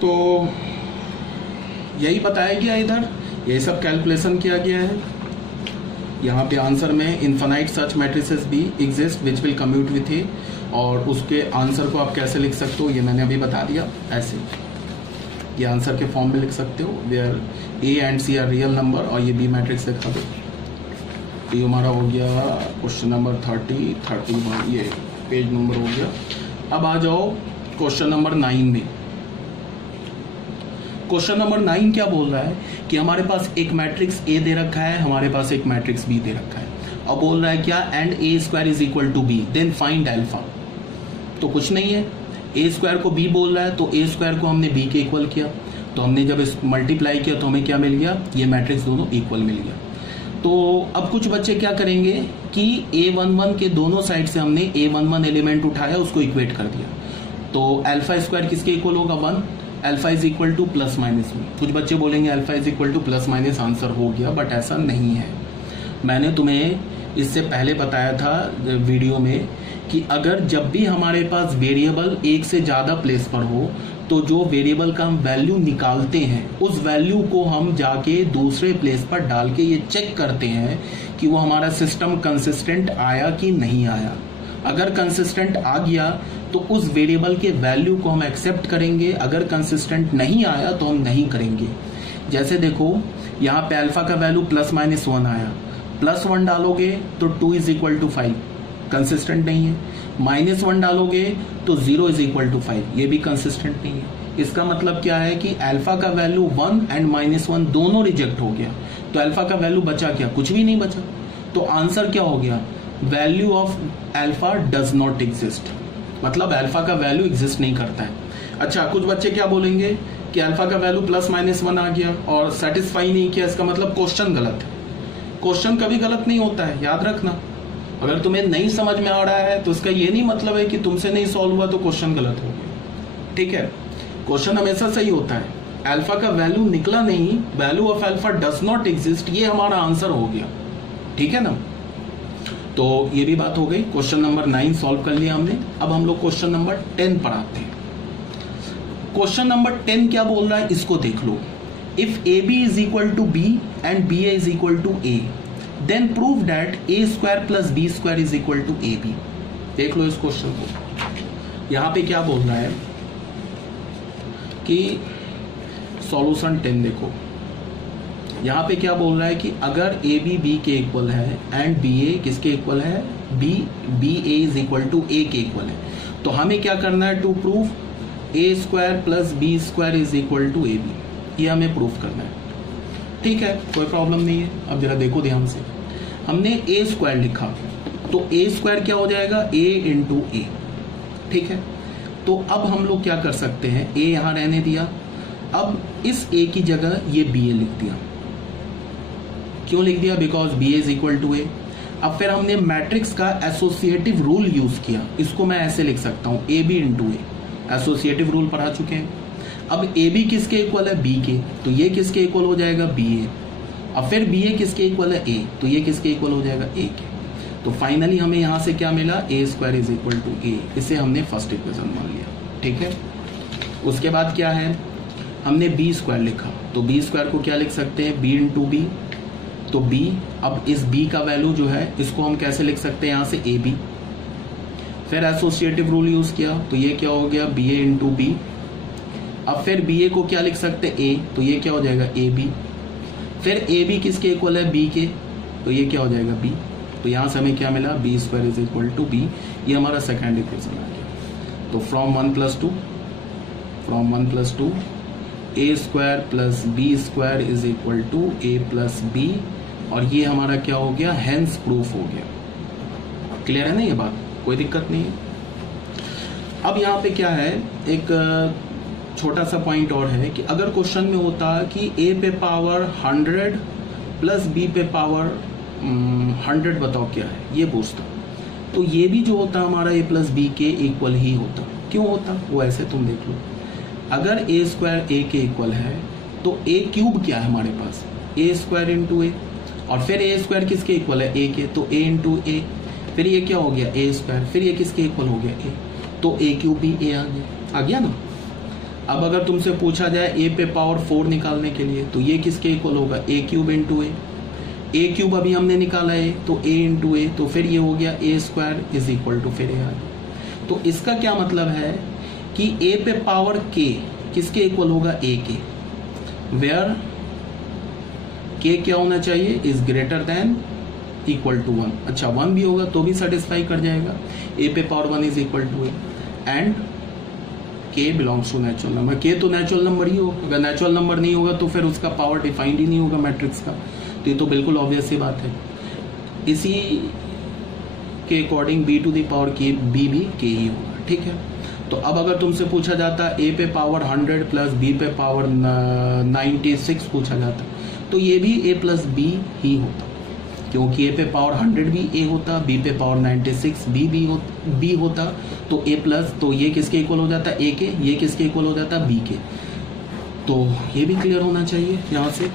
तो यही बताया गया, इधर यही सब कैलकुलेशन किया गया है। यहाँ पे आंसर में इन्फिनाइट सच मैट्रिसेस भी exist which will commute with A, और उसके आंसर को आप कैसे लिख सकते हो ये मैंने अभी बता दिया। ऐसे ये आंसर के फॉर्म में लिख सकते हो, where A and C are real number, और ये बी मैट्रिक्स लिखा दो। ये हमारा हो गया क्वेश्चन नंबर 31, ये पेज नंबर हो गया। अब आ जाओ क्वेश्चन नंबर 9 में। क्वेश्चन नंबर 9 क्या बोल रहा है कि हमारे पास एक मैट्रिक्स ए दे रखा है, हमारे पास एक मैट्रिक्स बी दे रखा है, और बोल रहा है क्या, and A square is equal to B, then find alpha. तो कुछ नहीं है, ए स्क्वायर को बी बोल रहा है, तो ए स्क्वायर को हमने बी के इक्वल किया, तो हमने जब इस मल्टीप्लाई किया तो हमें क्या मिल गया, ये मैट्रिक्स दोनों इक्वल मिल गया। तो अब कुछ बच्चे क्या करेंगे कि a11 के दोनों साइड से हमने a11 एलिमेंट उठाया, उसको इक्वेट कर दिया, तो अल्फा स्क्वायर किसके इक्वल होगा, 1, alpha is equal two plus minus में। कुछ बच्चे बोलेंगे alpha is equal two plus minus answer हो गया, बट ऐसा नहीं है। मैंने तुम्हें इससे पहले बताया था वीडियो में कि अगर जब भी हमारे पास वेरिएबल एक से ज्यादा प्लेस पर हो, तो जो वेरिएबल का हम वैल्यू निकालते हैं उस वैल्यू को हम जाके दूसरे प्लेस पर डाल के ये चेक करते हैं कि वो हमारा सिस्टम कंसिस्टेंट आया कि नहीं आया। अगर कंसिस्टेंट आ गया तो उस वेरिएबल के वैल्यू को हम एक्सेप्ट करेंगे, अगर कंसिस्टेंट नहीं आया तो हम नहीं करेंगे। जैसे देखो यहाँ पे अल्फा का वैल्यू प्लस माइनस 1 आया, +1 डालोगे तो 2 इज इक्वल टू 5, कंसिस्टेंट नहीं है। -1 डालोगे तो 0 इज इक्वल टू 5, ये भी कंसिस्टेंट नहीं है। इसका मतलब क्या है कि अल्फा का वैल्यू 1 एंड -1 दोनों रिजेक्ट हो गया, तो अल्फा का वैल्यू बचा क्या, कुछ भी नहीं बचा। तो आंसर क्या हो गया, value of alpha does not exist, मतलब अल्फा का वैल्यू एग्जिस्ट नहीं करता है। अच्छा, कुछ बच्चे क्या बोलेंगे कि अल्फा का वैल्यू +-1 आ गया और सेटिस्फाई नहीं किया, इसका मतलब क्वेश्चन गलत है। क्वेश्चन कभी गलत नहीं होता है, याद रखना। अगर तुम्हें नहीं समझ में आ रहा है तो इसका ये नहीं मतलब है कि तुमसे नहीं सॉल्व हुआ तो क्वेश्चन गलत हो गया, ठीक है। क्वेश्चन हमेशा सही होता है। अल्फा का वैल्यू निकला नहीं, value of alpha does not exist, ये हमारा आंसर हो गया, ठीक है ना। तो ये भी बात हो गई। क्वेश्चन नंबर 9 सॉल्व कर लिया हमने। अब हम लोग क्वेश्चन नंबर 10 पर आते हैं। क्वेश्चन नंबर 10 क्या बोल रहा है, इसको देख लो। If A B is equal to B and B A is equal to A, then prove that A square plus B square is equal to A B. देख लो इस क्वेश्चन को। यहां पे क्या बोल रहा है कि सॉल्यूशन 10 देखो। यहां पे क्या बोल रहा है कि अगर ए बी बी के इक्वल है एंड बी ए किसके इक्वल है, B A is equal to A के इक्वल है, तो हमें क्या करना है, to prove A square plus B square is equal to A B, ये हमें प्रूफ करना है, ठीक है, कोई प्रॉब्लम नहीं है। अब जरा देखो ध्यान से, हमने ए स्क्वायर लिखा तो ए स्क्वायर क्या हो जाएगा, ए इंटू ए, ठीक है। तो अब हम लोग क्या कर सकते हैं, ए यहां रहने दिया, अब इस ए की जगह ये बी ए लिख दिया। क्यों लिख दिया, because B is equal to A. अब फिर हमने मैट्रिक्स का एसोसिएटिव रूल यूज किया, इसको मैं ऐसे लिख सकता हूं, A B into A, associative rule पढ़ा चुके हैं। अब ए बी किसके इक्वल है, बी के, तो ये किसके इक्वल हो जाएगा, बी ए। अब फिर बी ए किसके इक्वल है, ए, तो ये किसके इक्वल हो जाएगा, ए के। तो फाइनली हमें यहां से क्या मिला, ए स्क्वायर इज इक्वल टू ए, इसे हमने फर्स्ट इक्वेशन मान लिया, ठीक है। उसके बाद क्या है, हमने बी स्क्वायर लिखा, तो बी स्क्वायर को क्या लिख सकते हैं, बी इंटू बी, तो बी, अब इस बी का वैल्यू जो है इसको हम कैसे लिख सकते हैं, यहां से ए बी, फिर एसोसिएटिव रूल यूज किया, तो ये क्या हो गया, बी ए इंटू बी। अब फिर बी ए को क्या लिख सकते हैं, ए, तो ये क्या हो जाएगा, ए बी। फिर ए बी किसके इक्वल है, बी के, तो ये क्या हो जाएगा, बी। तो यहां से हमें क्या मिला, B square is equal to B, ये हमारा सेकेंड इक्वेशन आ गया। तो from 1 plus 2 A square plus B square is equal to A plus B, और ये हमारा क्या हो गया, हेंस प्रूफ हो गया। क्लियर है ना ये बात, कोई दिक्कत नहीं है। अब यहाँ पे क्या है, एक छोटा सा पॉइंट और है कि अगर क्वेश्चन में होता कि ए पे पावर 100 प्लस बी पे पावर 100 बताओ क्या है, ये पूछता, तो ये भी जो होता हमारा ए प्लस बी के इक्वल ही होता। क्यों होता, वो ऐसे तुम देख लो, अगर ए स्क्वायर ए के इक्वल है तो ए क्यूब क्या है हमारे पास, ए स्क्वायर इंटू ए, और फिर ए स्क्वायर किसके इक्वल है, ए के, तो ए इंटू ए, फिर ये क्या हो गया, ए स्क्वायर, फिर ये किसके इक्वल हो गया, ए, तो ए क्यूब भी ए आ गया ना। अब अगर तुमसे पूछा जाए ए पे पावर 4 निकालने के लिए, तो ये किसके इक्वल होगा, ए क्यूब इंटू ए क्यूब अभी हमने निकाला है तो ए इंटू ए, तो फिर ये हो गया ए स्क्वायर इज इक्वल टू फिर ए आ गया। तो इसका क्या मतलब है कि ए पे पावर के किसके इक्वल होगा, ए के, वेयर के क्या होना चाहिए, is greater than equal to 1। अच्छा 1 भी होगा तो भी सेटिस्फाई कर जाएगा, ए पे power 1 is equal to A, and K belongs to natural number. K तो नेचुरल नंबर ही होगा, अगर नेचुरल नंबर नहीं होगा तो फिर उसका पावर डिफाइंड ही नहीं होगा मैट्रिक्स का, तो ये तो बिल्कुल ऑब्वियस सी बात है। इसी के according B to the power K B भी के ही होगा, ठीक है। तो अब अगर तुमसे पूछा जाता ए पे पावर 100 प्लस बी पे पावर 96 पूछा जाता, तो ये भी ए प्लस बी ही होता, क्योंकि ए पे पावर 100 भी ए होता, बी पे पावर 96 बी होता, तो ए प्लस, तो ये किसके इक्वल हो जाता, ए के, ये किसके इक्वल हो जाता, बी के। तो ये भी क्लियर होना चाहिए यहाँ से।